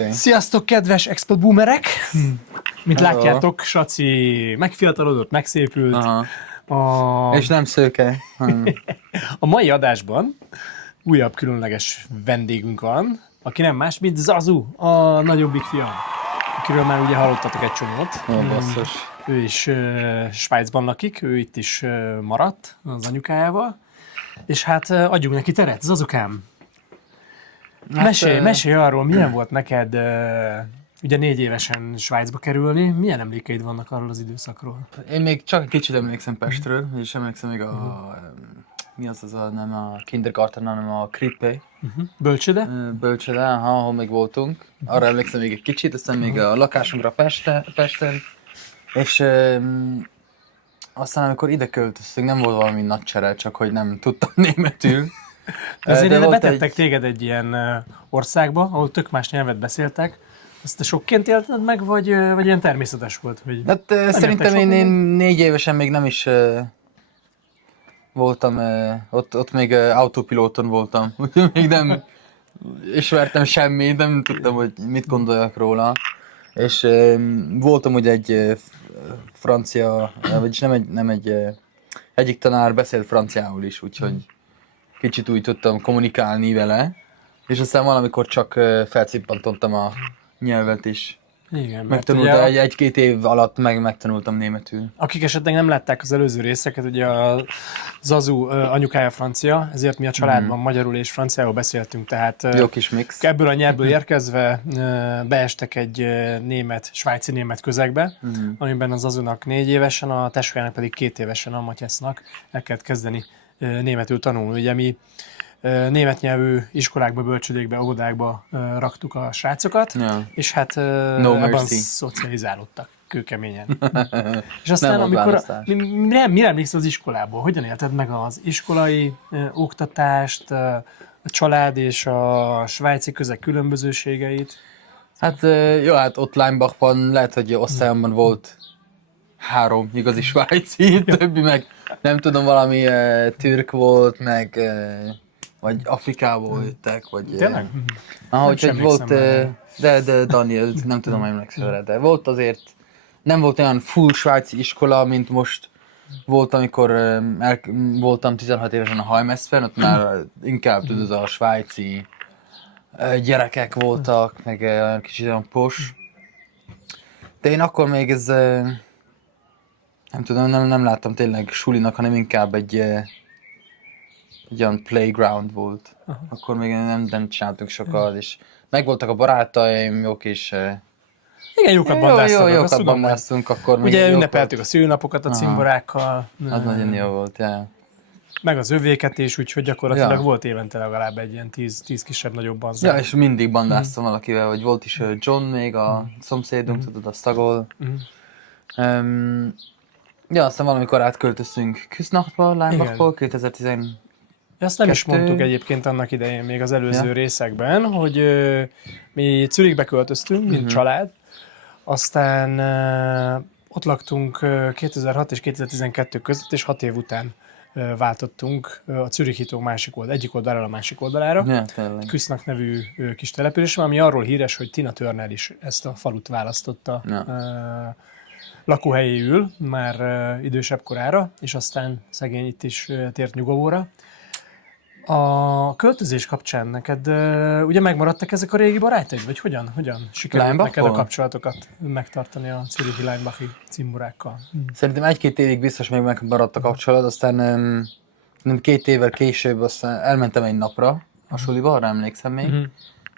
Okay. Sziasztok, kedves Expert Boomerek! Mint látjátok, Saci megfiatalodott, megszépült. És nem szőke. A mai adásban újabb különleges vendégünk van, aki nem más, mint Zazu, a nagyobbik fiam, akiről már ugye hallottatok egy csomót. Basszus. Ő is Svájcban lakik, ő itt is maradt az anyukájával. És hát adjunk neki teret, Zazukám! Mesélj arról, milyen volt neked ugye 4 évesen Svájcba kerülni, milyen emlékeid vannak arról az időszakról? Én még csak egy kicsit emlékszem Pestről, és emlékszem még mi az nem a kindergarten, hanem a Krippe. Bölcsöde? Bölcsöde, ahol még voltunk. Arra emlékszem még egy kicsit, aztán még a lakásunkra Pesten. És aztán amikor ide költöztünk, nem volt valami nagy csere, csak hogy nem tudtam németül. Azért ide betettek téged egy ilyen országba, ahol tök más nyelvet beszéltek. Azt te sokként élted meg, vagy ilyen természetes volt? Hogy Hát szerintem én 4 évesen még nem is voltam, ott még autopilóton voltam, úgyhogy még nem ismertem semmit, nem tudtam, hogy mit gondoljak róla. És voltam ugye egy francia, vagyis egyik tanár beszélt franciául is, úgyhogy kicsit úgy tudtam kommunikálni vele, és aztán valamikor csak felcippantottam a nyelvet is. Igen, Megtanultam, egy-két év alatt megtanultam németül. Akik esetleg nem látták az előző részeket, ugye a Zazu anyukája francia, ezért mi a családban magyarul és franciául beszéltünk, tehát jó kis mix. Ebből a nyelvből érkezve beestek egy svájci német közegbe, amiben az Zazunak 4 évesen, a testvérnek pedig 2 évesen, a Matyasznak el kellett kezdeni németül tanulni. Ugye mi német nyelvű iskolákba, bölcsödékbe, óvodákba raktuk a srácokat, és hát ebben szocializálódtak kőkeményen. És aztán amikor mire emlékszel az iskolából? Hogyan élted meg az iskolai oktatást, a család és a svájci közeg különbözőségeit? Hát jó, hát ott Leinbachban lehet, hogy osztályomban volt 3 igazi svájci, többi meg nem tudom, valami türk volt, meg vagy Afrikából jöttek, vagy... Tényleg? Úgyhogy volt, de Daniel, nem tudom, emlékszem rá, de volt azért, nem volt olyan full svájci iskola, mint most volt, amikor voltam 16 évesen a Hajmeszben, ott már inkább tudod, a svájci gyerekek voltak, meg olyan kicsit olyan pos. De én akkor még ez, nem tudom, nem láttam tényleg sulinak, hanem inkább egy olyan playground volt. Akkor még nem csináltunk sokat, és megvoltak a barátaim, jók is. Igen, jókat bandáztunk, akkor még ugye ünnepeltük a szülőnapokat a cimborákkal. Az nagyon jó volt, Meg az övéket is, úgyhogy gyakorlatilag volt évente legalább egy ilyen 10 kisebb-nagyobb banzán. Ja, és mindig bandáztam valakivel, vagy volt is John még, a szomszédunk, tudod, a Stagol. Ja, aztán valamikor átköltöztünk Küsznachtba, Leinbachból, 2012. Azt nem is mondtuk egyébként annak idején, még az előző részekben, hogy mi Zürichbe költöztünk, mint család, aztán ott laktunk 2006 és 2012 között, és 6 év után váltottunk a Zürich-hító egyik oldalára a másik oldalára. Küsznacht nevű kis település, ami arról híres, hogy Tina Turner is ezt a falut választotta lakóhelyéül, már idősebb korára, és aztán szegény itt is tért nyugovóra. A költözés kapcsán neked ugye megmaradtak ezek a régi barátaid, vagy hogyan sikerült neked a kapcsolatokat megtartani a zürichi Leinbachi cimborákkal? Szerintem 1-2 évig biztos még megmaradt a kapcsolat, aztán nem 2 évvel később aztán elmentem egy napra a suliba, arra emlékszem még,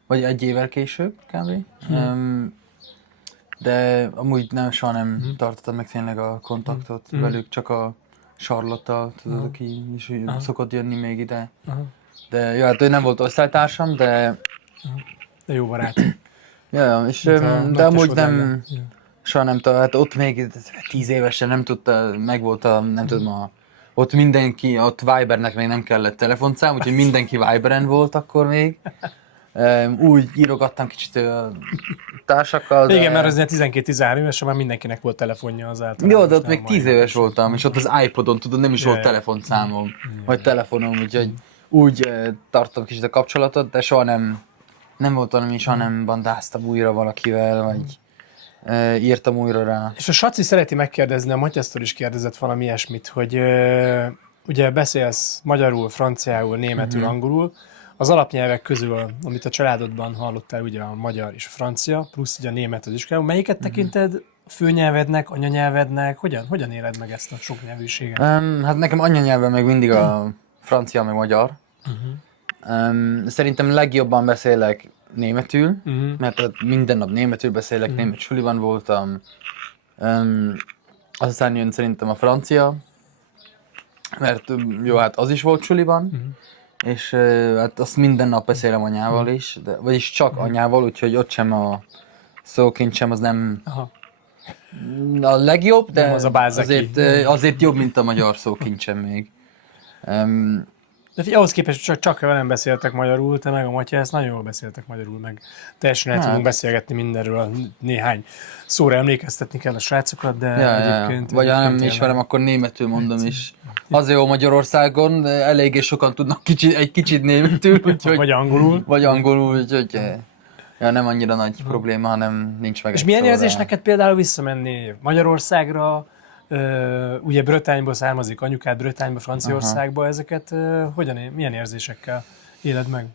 vagy 1 évvel később kb. De amúgy soha nem tartottam meg tényleg a kontaktot velük, csak a Charlotte-tal, tudod, aki is szokott jönni még ide. De jó, hát ő nem volt osztálytársam, de... De jó barát. Ja, és de amúgy nem... Soha nem tudta, hát ott még 10 évesen nem tudta, megvolt nem tudom, ott mindenki, ott Vibernek még nem kellett telefonszám, úgyhogy mindenki Viberen volt akkor még. Úgy írogattam kicsit a társakkal, de... Igen, mert az 12-13 évesen már mindenkinek volt telefonja az általában. Jó, de ott még 10 éves voltam, és ott az iPodon, tudod, nem is volt telefonszámom, vagy telefonom, úgyhogy úgy tartom kicsit a kapcsolatot, de soha nem nem volt valami, soha nem bandáztam újra valakivel, vagy írtam újra rá. És a Saci szereti megkérdezni, a Matyasztól is kérdezett valami ilyesmit, hogy ugye beszélsz magyarul, franciául, németül, angolul. Az alapnyelvek közül, amit a családodban hallottál, ugye a magyar és a francia, plusz ugye a német az iskolában. Melyiket tekinted a főnyelvednek, anyanyelvednek? Hogyan éled meg ezt a sok nyelvűséget? Hát nekem anyanyelven meg mindig a francia, meg magyar. Szerintem legjobban beszélek németül, mert minden nap németül beszélek, német suliban voltam. Aztán jön szerintem a francia, mert jó, hát az is volt suliban, és hát azt minden nap beszélem anyával is, vagyis csak anyával, úgyhogy ott sem a szókincsem az nem a legjobb, de az a azért jobb, mint a magyar szókincsem még. De ahhoz képest, hogy csak velem beszéltek magyarul, te meg a Matya, ezt nagyon jól beszéltek magyarul, meg teljesen el tudunk beszélgetni mindenről, néhány szóra emlékeztetni kell a srácokat, de egyébként... Vagy ha nem ismerem, akkor németül mondom is. Azért jó Magyarországon, de eléggé sokan tudnak egy kicsit németül, úgyhogy... Vagy angolul. Úgyhogy nem annyira nagy probléma, hanem nincs meg. És milyen érzés neked például visszamenni Magyarországra? Ugye Brötányból származik anyukád, Brötányba, Franciaországba, ezeket milyen érzésekkel éled meg?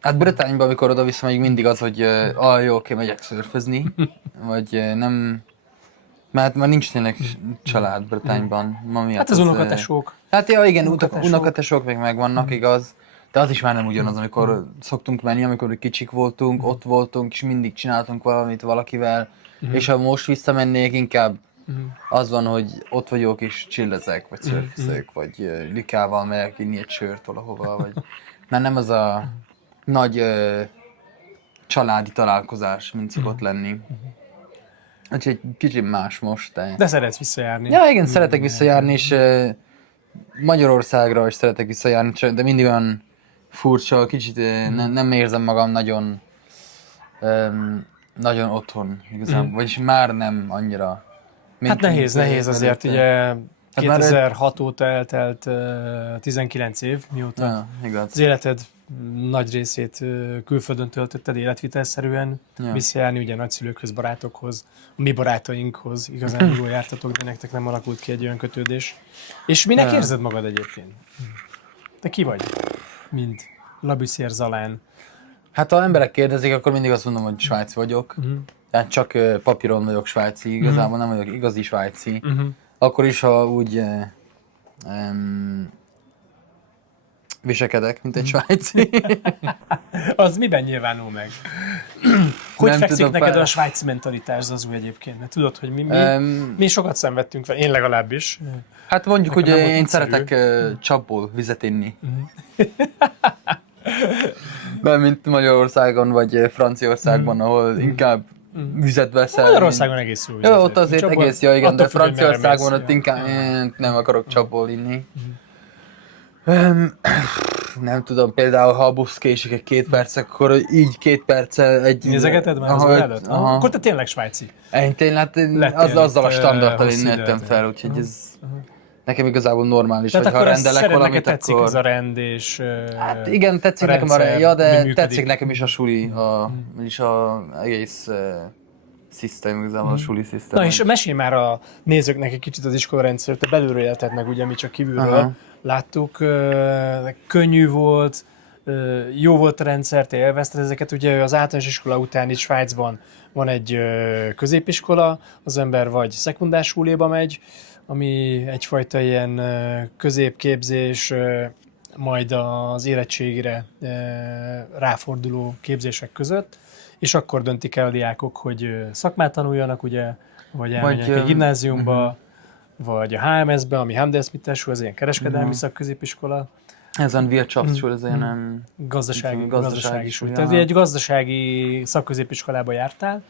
Hát Brötányban, amikor oda visszamegyek, mindig az, hogy jó, oké, megyek szörfözni, vagy nem... Mert már nincs tényleg család Brötányban. Hát az unokatesók. Hát ja, igen, unokatesók még megvannak, igaz. De az is már nem ugyanaz, amikor szoktunk menni, amikor kicsik voltunk, ott voltunk, és mindig csináltunk valamit valakivel. És ha most visszamennék, inkább az van, hogy ott vagyok és chillezek, vagy szörfözök, vagy likával megyek inni egy sört valahova, vagy... Mert nem az a nagy családi találkozás, mint szokott lenni. Úgyhogy kicsit más most, de szeretsz visszajárni. Ja, igen, szeretek visszajárni, és Magyarországra is szeretek visszajárni, de mindig olyan furcsa, kicsit nem érzem magam nagyon otthon igazán, vagyis már nem annyira. Hát nehéz azért, ugye 2006 óta eltelt 19 év, mióta az életed nagy részét külföldön töltötted életvitelszerűen, visszajárni ugye nagyszülőkhöz, barátokhoz, a mi barátainkhoz, igazán jól jártatok, de nektek nem alakult ki egy olyan kötődés. És minek érzed magad egyébként? Te ki vagy? Mint Labüszér Zalán. Hát ha emberek kérdezik, akkor mindig azt mondom, hogy svájci vagyok. Tehát csak papíron vagyok svájci, igazából nem vagyok igazi svájci. Akkor is, ha úgy viselkedek, mint egy svájci. Az miben nyilvánul meg? Hogy nem fekszik neked a svájci mentalitás, Zazu, egyébként? Mert tudod, hogy mi sokat szenvedtünk fel, én legalábbis. Hát mondjuk, hogy én szeretek csapból vizet inni. Mert mint Magyarországon vagy Franciaországban, ahol inkább vizet veszel. Magyarországon egész jó. Jó, ott azért egész jó, igen, de Franciaországban ott inkább nem akarok csapból inni. Nem tudom, például ha a busz késik egy 2 perc, akkor így 2 perccel egy... Nézegeted már az előtt? Akkor te tényleg svájci. Én tényleg, azzal a standardtal én nőttem fel, úgyhogy ez nekem igazából normális, hogy ha rendelek valamit, akkor... tetszik ez a rend és hát igen, tetszik nekem de tetszik nekem is a suli, vagyis az egész system, igazából a suli system. Na és mesélj már a nézőknek egy kicsit az iskolarendszert, te belülről élted meg, ugye mi csak kívülről láttuk, könnyű volt, jó volt a rendszer, te élvezted ezeket, ugye az általános iskola után itt Svájcban van egy középiskola, az ember vagy szekundársuléba megy, ami egyfajta ilyen középképzés, majd az érettségire ráforduló képzések között, és akkor döntik el a diákok, hogy szakmát tanuljanak, ugye, vagy elmenjenek egy gimnáziumba, vagy a HMS-be, ami Handelsmittelschule, az ilyen kereskedelmi szakközépiskola. Ez a Wirtschaftsschule, ez ilyen gazdasági schule. Tehát egy gazdasági szakközépiskolába jártál.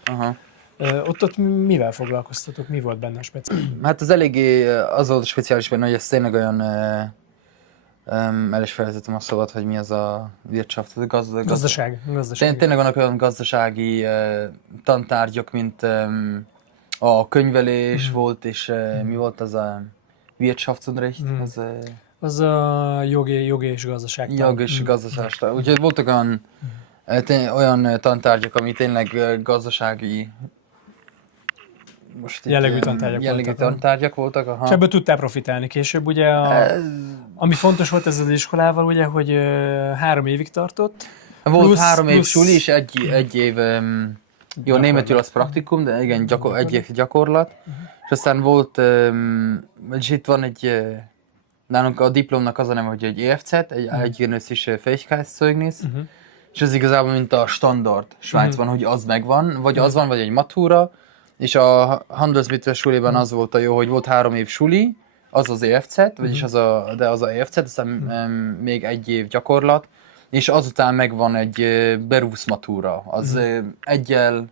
Ott mivel foglalkoztatok? Mi volt benne a speciális? Hát az eléggé az volt a speciális benne, hogy ez tényleg olyan, el is felejtettem a szót, hogy mi az a Wirtschaft, gazdaság. Tényleg vannak olyan gazdasági tantárgyak, mint a könyvelés volt, és mi volt az a Wirtschaftsunrecht? Az a jogi és gazdaságtan. Jogi és gazdaságtan. Úgyhogy voltak olyan Olyan tantárgyak, ami tényleg gazdasági most jellegű tantárgyak voltak. Tantárgyak voltak, aha. És ebből tudtál profitálni később, ugye, ami fontos volt ez az iskolával, ugye, hogy 3 évig tartott. Volt 3 év suli, és egy év, jó, németül az praktikum, de igen, egy év gyakorlat. És aztán volt, és itt van egy, nálunk a diplomnak az a neve, hogy egy EFZ, egy Eidgenössische Fähigkeitszeugnis, és ez igazából mint a standard Svájcban, hogy az megvan, vagy az van, vagy egy matúra, és a Handelsmittel suliban az volt a jó, hogy volt 3 év suli, az az EFZ, vagyis az az EFZ, aztán még egy év gyakorlat, és azután megvan egy berufsmatúra, az egyel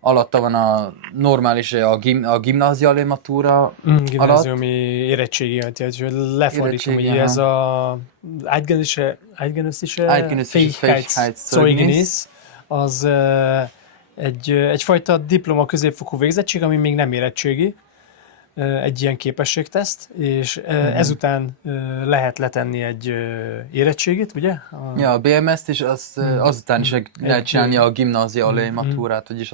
alatta van a normális, a gimnáziali matúra gimnáziumi érettségi, hogy lefordítom, hogy ez a Eidgenössische Fähigkeitszeugnis, az egyfajta diploma középfokú végzettség, ami még nem érettségi, egy ilyen képességteszt, és ezután lehet letenni egy érettségit, ugye? Ja, a BMS-t, és azután is lehet csinálni a gimnáziali matúrát, vagyis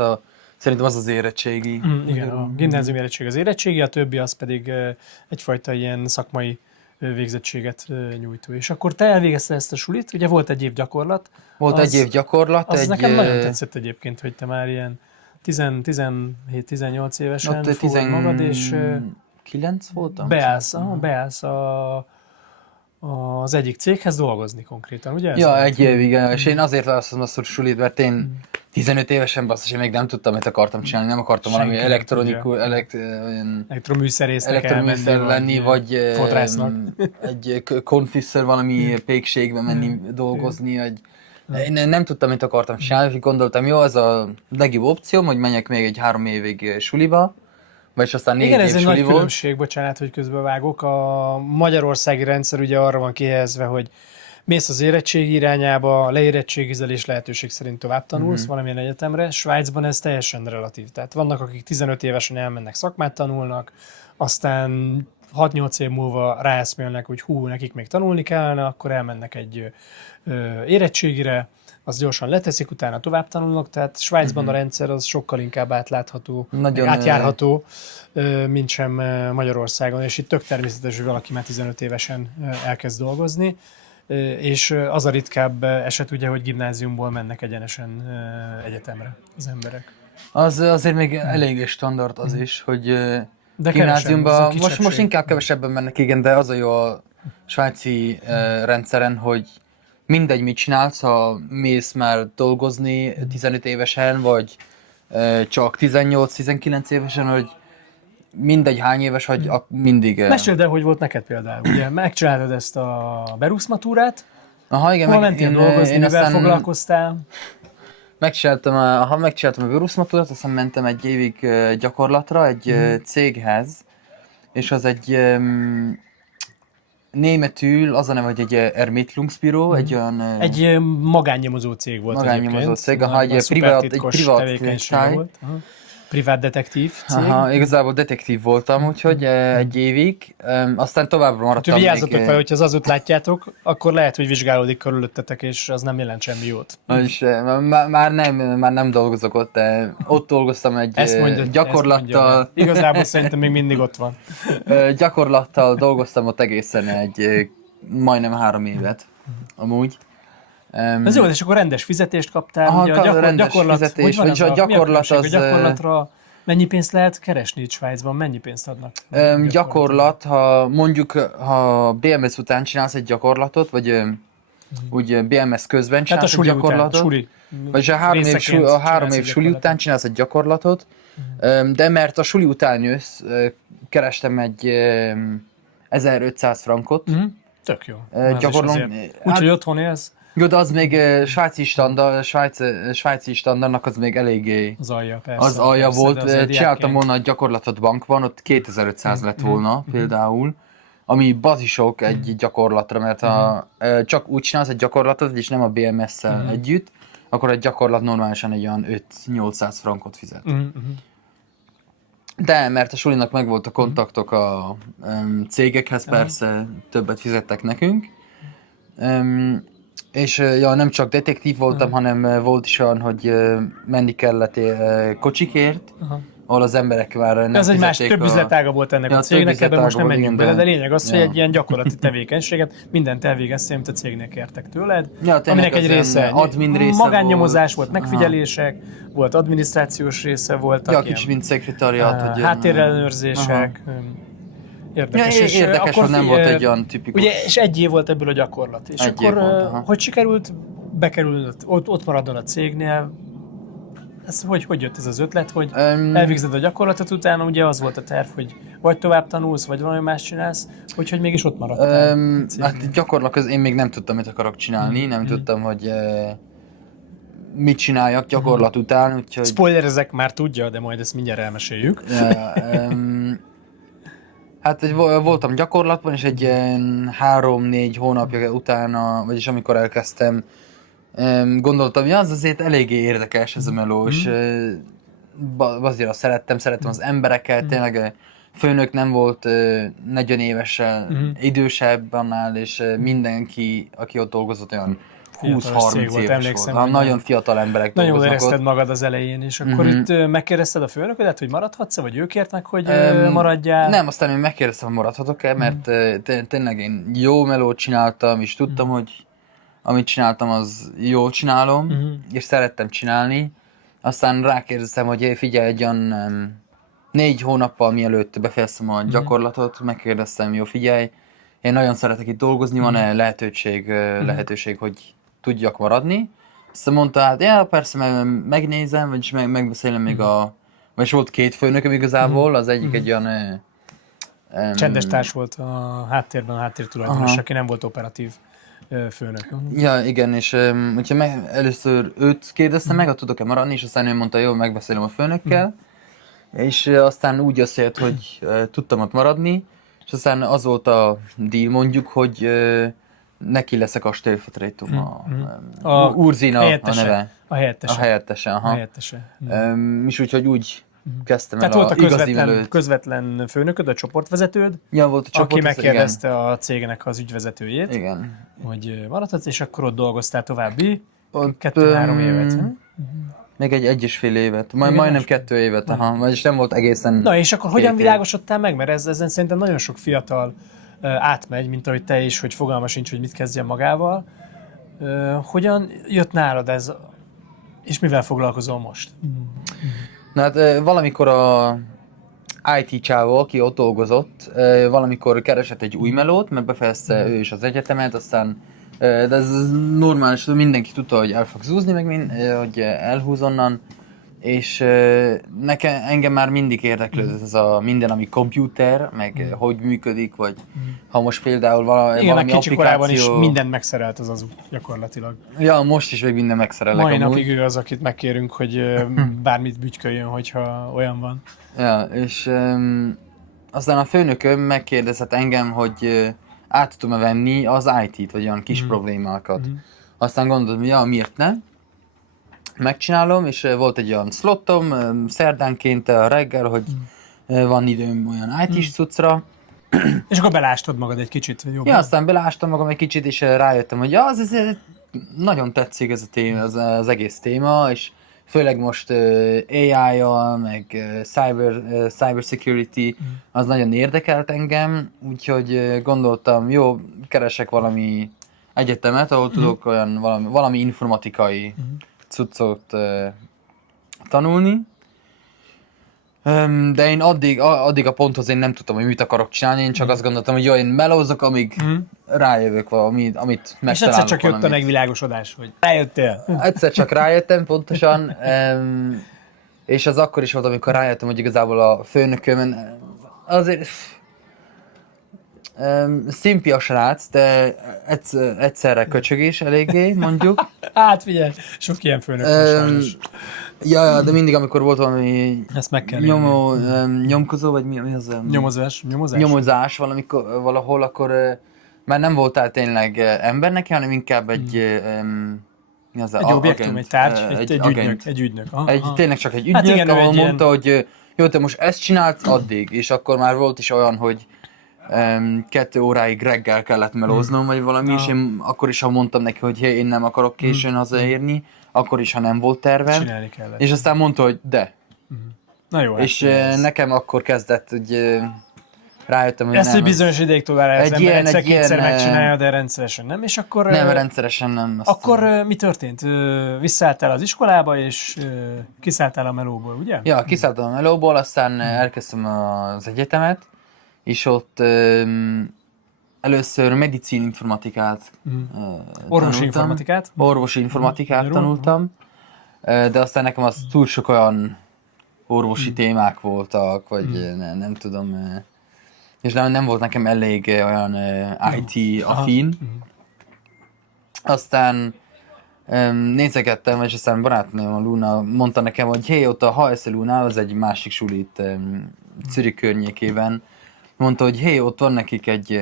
szerintem az az érettségi. Igen, a gimnázium érettség az érettségi, a többi az pedig egyfajta ilyen szakmai végzettséget nyújtó. És akkor te elvégezted ezt a sulit, ugye volt egy év gyakorlat. Volt egy év gyakorlat. Az nekem nagyon tetszett egyébként, hogy te már ilyen 17-18 évesen fogod magad, és 9 voltam? Beállsz az egyik céghez dolgozni konkrétan, ugye? Ja, egy évig, és én azért választottam azt a sulit, mert én 15 évesen basszus, én még nem tudtam, mit akartam csinálni, nem akartam valami elektroműszerésznek lenni, vagy egy konfisszer valami pékségbe menni dolgozni, én nem tudtam, mit akartam csinálni, és gondoltam, jó, ez a legjobb opcióm, hogy menjek még egy 3 évig suliba, vagyis aztán 4 év ez egy suliból. nagy különbség, bocsánat, hogy közbevágok. A magyarországi rendszer ugye arra van kihelyezve, hogy mész az érettségi irányába, leérettségizel és lehetőség szerint tovább tanulsz valamilyen egyetemre. Svájcban ez teljesen relatív. Tehát vannak, akik 15 évesen elmennek szakmát tanulnak, aztán 6-8 év múlva ráeszmélnek, hogy nekik még tanulni kellene, akkor elmennek egy érettségire, azt gyorsan leteszik, utána tovább tanulnak, tehát Svájcban a rendszer az sokkal inkább átlátható, átjárható, mint sem Magyarországon, és itt tök természetes, hogy valaki már 15 évesen elkezd dolgozni, és az a ritkább eset ugye, hogy gimnáziumból mennek egyenesen egyetemre az emberek. Az azért még elég standard az is, hogy gimnáziumban, most inkább kevesebben mennek, igen, de az a jó a svájci rendszeren, hogy mindegy, mit csinálsz, ha mész már dolgozni 15 évesen, vagy csak 18-19 évesen, hogy mindegy hány éves, hogy mindig... Meséld el, hogy volt neked például. Ugye megcsináltad ezt a berufsmatúrát, aha, igen, hol mentél dolgozni, mivel foglalkoztál? Megcsináltam a berufsmatúrát, aztán mentem egy évig gyakorlatra egy céghez, és az egy... németül az a neve, hogy egy Ermittlungsbüró, egy olyan... Egy magánnyomozó cég volt magánnyomozó cég, egy privát volt. Privát detektív cég. Aha, igazából detektív voltam, úgyhogy egy évig, aztán tovább maradtam. Vigyázzatok fel, hogyha az azut látjátok, akkor lehet, hogy vizsgálódik körülöttetek, és az nem jelent semmi jót. És, már nem dolgozok ott, de ott dolgoztam egy gyakorlattal. Igazából szerintem még mindig ott van. Gyakorlattal dolgoztam ott egészen egy majdnem 3 évet, amúgy. Ez jó, és akkor rendes fizetést kaptál, ugye a gyakorlat, fizetés, vagyis a gyakorlat az... A gyakorlatra mennyi pénzt lehet keresni itt Svájcban? Mennyi pénzt adnak? Gyakorlat, ha BMS után csinálsz egy gyakorlatot, vagy úgy BMS közben csinálsz egy gyakorlatot, vagy a 3 év suli után csinálsz egy gyakorlatot, de mert a suli után jössz, kerestem egy 1500 frankot. Tök jó. Úgyhogy otthon élsz? Jó, de az még svájci standardnak az még eléggé az alja, persze, az alja volt. Csináltam volna a gyakorlatot bankban, ott 2500 lett volna például, ami bazisok egy gyakorlatra, mert ha csak úgy csinálsz egy gyakorlatot, és nem a BMS-szel együtt, akkor egy gyakorlat normálisan egy olyan 5-800 frankot fizet. De mert a sulinak megvolt a kontaktok a cégekhez, persze többet fizettek nekünk. És ja, nem csak detektív voltam, hanem volt is olyan, hogy menni kellett kocsikért, ahol az emberek már nem Ez egy más, fizették több üzletága volt ennek a cégnek, ebben most nem menjünk bele, de lényeg az, hogy egy ilyen gyakorlati tevékenységet mindent elvégeztél, amit a cégnek értek tőled, aminek egy része magánnyomozás volt, megfigyelések, volt adminisztrációs része, voltak ilyen kicsit mint szekretariat, háttérellenőrzések. Érdekes, érdekes, hogy nem volt egy olyan tipikus. Ugye, és egy év volt ebből a gyakorlat. És akkor hogy sikerült bekerülnöd, ott maradnod a cégnél? Ez hogy jött ez az ötlet, hogy elvégzed a gyakorlatot utána, ugye az volt a terv, hogy vagy tovább tanulsz, vagy valami más csinálsz, hogy mégis ott maradtál? Hát gyakorlatilag én még nem tudtam, mit akarok csinálni, nem tudtam, hogy mit csináljak gyakorlat után, úgyhogy... Spoilerezek, már tudja, de majd ezt mindjárt elmeséljük. Hát voltam gyakorlatban, és egy 3-4 hónapja utána, vagyis amikor elkezdtem, gondoltam, hogy az azért eléggé érdekes ez a meló, és azért azt szerettem az embereket, tényleg főnök nem volt 40 évesen idősebb annál, és mindenki, aki ott dolgozott, olyan 20-30 éves volt. Nagyon fiatal emberek nagyon dolgoznak érezted ott. magad az elején, és akkor itt megkérdezted a főnöködet, hogy maradhatsz-e, vagy ők kértek, hogy maradjál? Nem, aztán én megkérdeztem, hogy maradhatok-e, mert tényleg én jó melót csináltam, és tudtam, hogy amit csináltam, az jól csinálom, és szerettem csinálni. Aztán rákérdeztem, hogy figyelj, egy olyan 4 hónappal mielőtt befejeztem a gyakorlatot, megkérdeztem, jó figyelj, én nagyon szeretek itt dolgozni, van-e lehetőség, hogy tudjak maradni. Aztán mondta, hát ja, persze, megnézem, vagyis megbeszélem még vagyis volt 2 főnököm igazából, az egyik egy olyan... Csendes társ volt a háttérben, a háttértulajdonos, aki nem volt operatív főnök. Ja, igen, és úgyhogy először őt kérdeztem meg, ha tudok-e maradni, és aztán ő mondta, jó, megbeszélem a főnökkel, és aztán úgy összejött, hogy tudtam ott maradni, és aztán az volt a deal mondjuk, hogy neki leszek a stellvertretung, a Urzina a neve. A helyettese. A helyettese, aha. A helyettese. És úgy kezdtem el a igazi melőt. Közvetlen főnököd, a csoportvezetőd, ja, volt a aki megkérdezte a cégnek az ügyvezetőjét, igen. Hogy maradhatsz, és akkor ott dolgoztál további 2-3 évet. Még egy és fél évet, majdnem 2 évet, vagyis nem volt egészen... Na és akkor hogyan világosodtál meg? Mert ezen szerintem nagyon sok fiatal átmegy, mint ahogy te is, hogy fogalma sincs, hogy mit kezdjen magával. Hogyan jött nálad ez, és mivel foglalkozol most? Na hát valamikor a IT csávó, aki ott dolgozott, valamikor keresett egy új melót, mert befejezte ő is az egyetemet, aztán de ez normális, mindenki tudta, hogy el fog zúzni, meg hogy elhúz onnan, és engem már mindig érdeklődött ez a minden, ami komputer, meg hogy működik, vagy ha most például valami applikáció... is mindent megszerelt az gyakorlatilag. Ja, most is még minden megszerelek. Mai napig ő az, akit megkérünk, hogy bármit bütyköljön, hogyha olyan van. Ja, és aztán a főnököm megkérdezett engem, hogy át tudom-e venni az IT-t, vagy olyan kis problémákat. Aztán gondoltam, ja, miért ne? Megcsinálom, és volt egy olyan slotom szerdánként a reggel, hogy van időm olyan IT-s cuccra. És akkor belástad magad egy kicsit? Jobban. Ja, aztán belástam magam egy kicsit, és rájöttem, hogy ja, ez nagyon tetszik ez a téma, az egész téma, és főleg most AI-jal, meg cyber security, az nagyon érdekelt engem, úgyhogy gondoltam, jó, keresek valami egyetemet, ahol tudok olyan valami informatikai cuccot tanulni. De én addig a ponthoz én nem tudtam, hogy mit akarok csinálni, én csak azt gondoltam, hogy jó, én melózok, amíg rájövök amit megtalálok. És egyszer csak jött a megvilágosodás, hogy rájöttél. Egyszer csak rájöttem, pontosan. És az akkor is volt, amikor rájöttem, hogy igazából a főnököm azért szimpi a srác, de egyszerre köcsög is eléggé, mondjuk. Hát figyelj, sok ilyen főnök most. Ja, de mindig, amikor volt valami ezt meg kell nyomkozó, vagy mi az? Nyomozás, valahol, akkor már nem voltál tényleg ember neki, hanem inkább egy... mi az? Egy objektum, egy tárgy, egy ügynök. Tényleg csak egy ügynök, hát igen, ahol mondta, hogy jó, te most ezt csinálsz addig, és akkor már volt is olyan, hogy 2 óráig reggel kellett melóznom, vagy valami, és én akkor is, ha mondtam neki, hogy hey, én nem akarok későn hazaérni, akkor is, ha nem volt tervem. Csinálni kellett. És aztán mondta, hogy de. Na jó, És nekem akkor kezdett, hogy rájöttem, hogy ezt nem. egy bizonyos ideig tolérálja az ember, egyszer-kétszer ilyen, megcsinálja, de rendszeresen nem. És akkor... Nem, rendszeresen nem. Akkor mi történt? Visszaálltál az iskolába, és kiszálltál a melóból, ugye? Ja, kiszálltam a melóból, aztán elkezdtem az egyetemet, és ott először medicin informatikát Orvosi informatikát? Orvosi informatikát tanultam, de aztán nekem az túl sok olyan orvosi témák voltak, vagy nem tudom, és nem volt nekem elég olyan IT-affin. Aztán nézegettem, és aztán barátnőm, a Luna mondta nekem, hogy hey, ott a HSL Luna, az egy másik sulit Zürich környékében, mondta, hogy hey, ott van nekik egy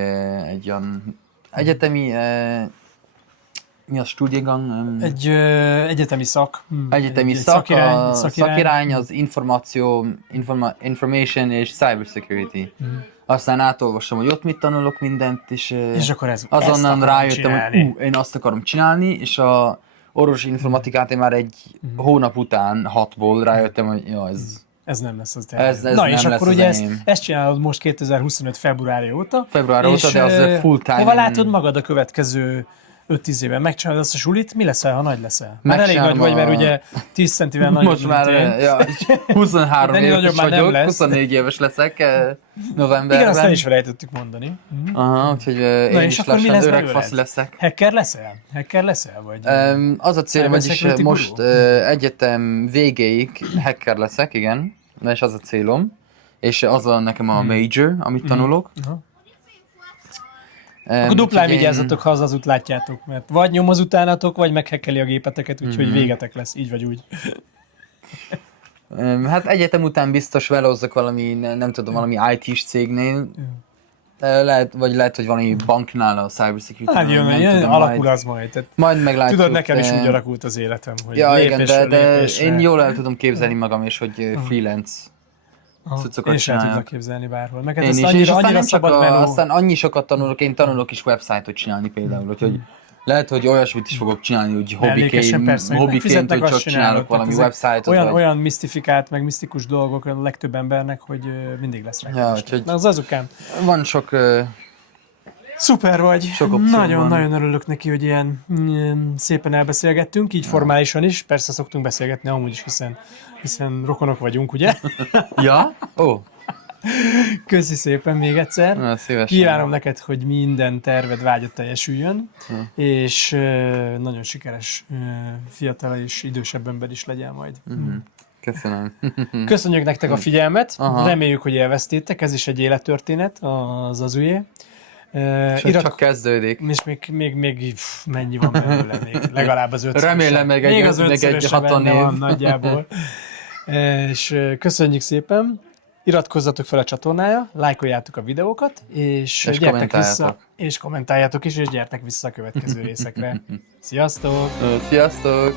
olyan egyetemi, mi a Studiengang? Egy egyetemi szak. Egyetemi szak, szakirány az information és cybersecurity. Aztán átolvastam, hogy ott mit tanulok mindent, és akkor azonnal rájöttem, hogy én azt akarom csinálni, és a orvosi informatikát én már egy hónap után 6-ból rájöttem, hogy ja, ez nem lesz az ez Na nem és lesz akkor az ugye enyém. ezt csinálod most 2025. februárja óta. Február óta, de az full time. Hova látod magad a következő 5-10 évben? Megcsinálod azt a sulit? Mi leszel, ha nagy leszel? Már elég nagy vagy, mert ugye 10 centivel nagyobb, most már, ja, 23 éves vagyok, 24 éves leszek novemberben. Igen, azt nem is felejtettük mondani. Aha, úgyhogy én is lassan öreg faszi leszek. Hacker leszel? Hacker leszel? Vagy az a célom, vagyis most egyetem végéig hacker leszek, igen, és az a célom. És az a nekem a major, amit tanulok. Akkor duplán vigyázzatok, ha az út látjátok, mert vagy nyomoz utánatok, vagy meghekkeli a gépeteket, úgyhogy végetek lesz, így vagy úgy. Hát egyetem után biztos velózzak valami, nem tudom, valami IT-s cégnél. Lehet, hogy valami banknál a cybersecurity. Hát jön, alakul az majd. Majd meglátjuk. Tudod, nekem is úgy alakult az életem, hogy ja, lépésről igen, de lépésre. én jól el tudom képzelni magam, és hogy freelance cuccokat én sem csináljak. tudlak képzelni bárhol. Meg Én is, és aztán annyi sokat tanulok, én tanulok is website-ot csinálni például, úgyhogy lehet, hogy olyasmit is fogok csinálni, hogy hobbiként, hogy csak csinálok valami website-ot. Olyan misztifikált, meg misztikus dolgok a legtöbb embernek, hogy mindig lesz rá. Ja, úgyhogy na az azukán. van sok... Szuper vagy. Sok Nagyon örülök neki, hogy ilyen szépen elbeszélgettünk, így formálisan is. Persze szoktunk beszélgetni amúgy is, hiszen rokonok vagyunk, ugye? Ja? Ó. Köszi szépen még egyszer. Na, szívesen. Kívánom neked, hogy minden terved, vágyad teljesüljön, és nagyon sikeres fiatal és idősebb ember is legyen majd. Köszönöm. Köszönjük nektek a figyelmet, reméljük, hogy élveztétek, ez is egy élettörténet, az Azujé. Csak kezdődik. És még mennyi van belőle, még legalább az 5-szöröse. Remélem meg egy 60 év. Van nagyjából. És köszönjük szépen. Iratkozzatok fel a csatornára, lájkoljátok a videókat, és gyertek vissza, és kommentáljátok is, és gyertek vissza a következő részekre. Sziasztok! Sziasztok!